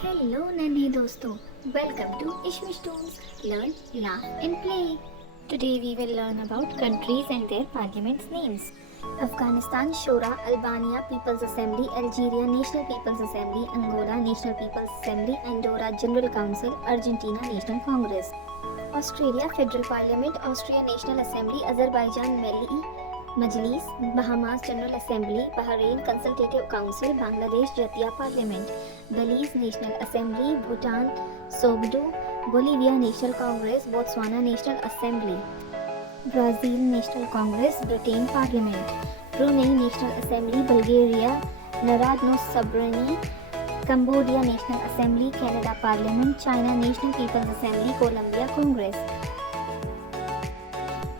Hello नन्हे दोस्तों, welcome to Ishwish Toons. Learn, laugh and play. Today we will learn about countries and their parliaments names. Afghanistan Shura, Albania People's Assembly, Algeria National People's Assembly, Angola National People's Assembly, Andorra General Council, Argentina National Congress. Australia Federal Parliament, Austria National Assembly, Azerbaijan Milli Majlis, Bahamas General Assembly, Bahrain Consultative Council, Bangladesh Jatiya Parliament, Belize National Assembly, Bhutan Sobdo, Bolivia National Congress, Botswana National Assembly, Brazil National Congress, Britain Parliament, Brunei National Assembly, Bulgaria Narodno Sabrani, Cambodia National Assembly, Canada Parliament, China National People's Assembly, Colombia Congress,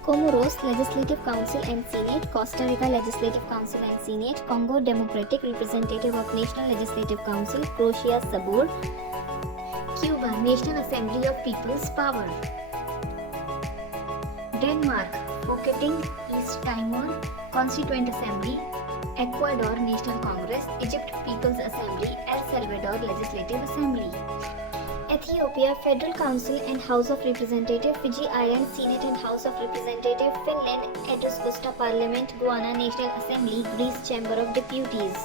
Comoros Legislative Council and Senate, Costa Rica Legislative Council and Senate, Congo Democratic Representative of National Legislative Council, Croatia Sabor, Cuba National Assembly of People's Power, Denmark Folketing, East Timor Constituent Assembly, Ecuador National Congress, Egypt People's Assembly, El Salvador Legislative Assembly, Ethiopia Federal Council and House of Representatives, Fiji Island Senate and House of Representatives, Finland Eduskunta Parliament, Guyana National Assembly, Greece Chamber of Deputies.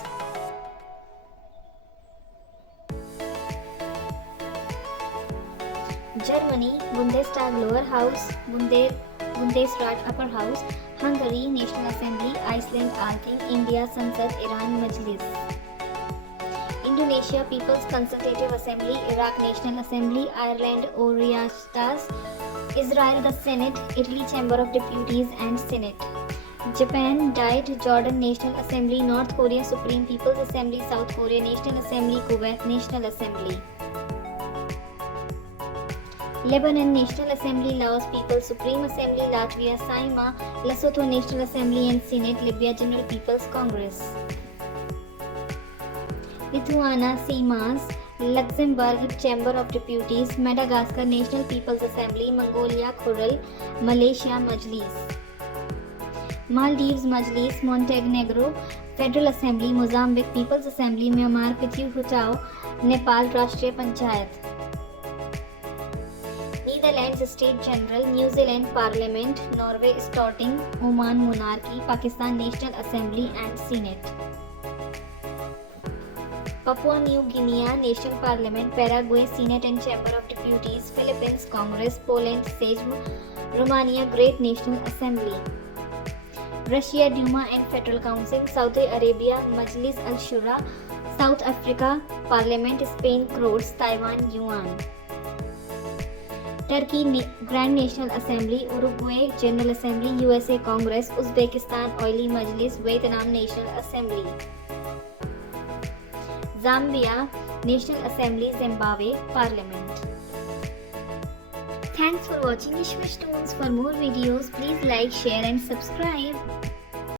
Germany Bundestag Lower House, Bundesrat Upper House, Hungary National Assembly, Iceland Althing, India Sansad, Iran Majlis. Indonesia People's Consultative Assembly, Iraq National Assembly, Ireland Oireachtas, Israel the Senate, Italy Chamber of Deputies and Senate. Japan Diet, Jordan National Assembly, North Korea Supreme People's Assembly, South Korea National Assembly, Kuwait National Assembly. Lebanon National Assembly, Laos People's Supreme Assembly, Latvia Saeima, Lesotho National Assembly and Senate, Libya General People's Congress. Lithuania Seimas, Luxembourg Chamber of Deputies, Madagascar National People's Assembly, Mongolia Khural, Malaysia Majlis. Maldives Majlis, Montenegro Federal Assembly, Mozambique People's Assembly, Myanmar Pithu Hutao, Nepal Rashtriya Panchayat. Netherlands State General, New Zealand Parliament, Norway Storting, Oman Monarchy, Pakistan National Assembly and Senate. Papua New Guinea National Parliament, Paraguay Senate and Chamber of Deputies, Philippines Congress, Poland Sejm, Romania Great National Assembly, Russia Duma and Federal Council, Saudi Arabia Majlis al-Shura, South Africa Parliament, Spain Croats, Taiwan Yuan. Turkey Grand National Assembly, Uruguay General Assembly, USA Congress, Uzbekistan Oili Majlis, Vietnam National Assembly. Zambia National Assembly, Zimbabwe Parliament. Thanks for watching Ishwish Toons. For more videos, please like, share and subscribe.